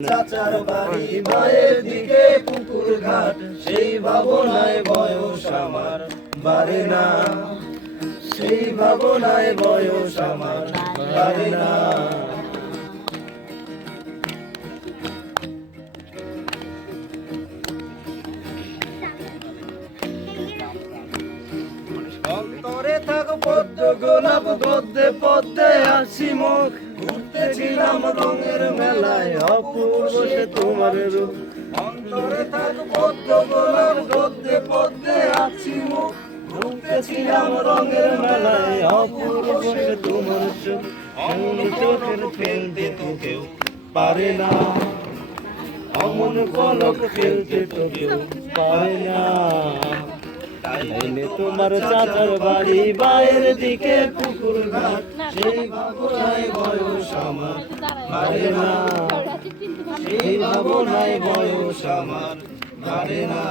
চাচার বাড়ি মায়ের দিকে পুকুর ঘাট, সেই ভাবনায় বয়স আমার বাড়ে না, সেই ভাবনায় বয়স আমার বাড়ে না। অন্তরে থাক পদ্ম গোলাপ, গদ্যে পদ্মে আসি মুখ, ঘুরতেছিলাম রঙের মেলায় অপূর্ব সে তোমার রূপ। অন্তরে থাক পদ্ম গোলাপ, গদ্যে পদ্মে আসি মুখ, ঘুরতেছিলাম রঙের মেলায় অপূর্ব সে তোমার চোখ। অমন চোখের ফেলতে তো কেউ পারে না, অমন পলক ফেলতে তো কেউ পারে না। তোমার চাচার বাড়ি বাইরের দিকে পুকুর ঘাট, সেই ভাবনায় বয়স আমার বাড়ে না, সেই ভাবনায় বয়স আমার বাড়ে না।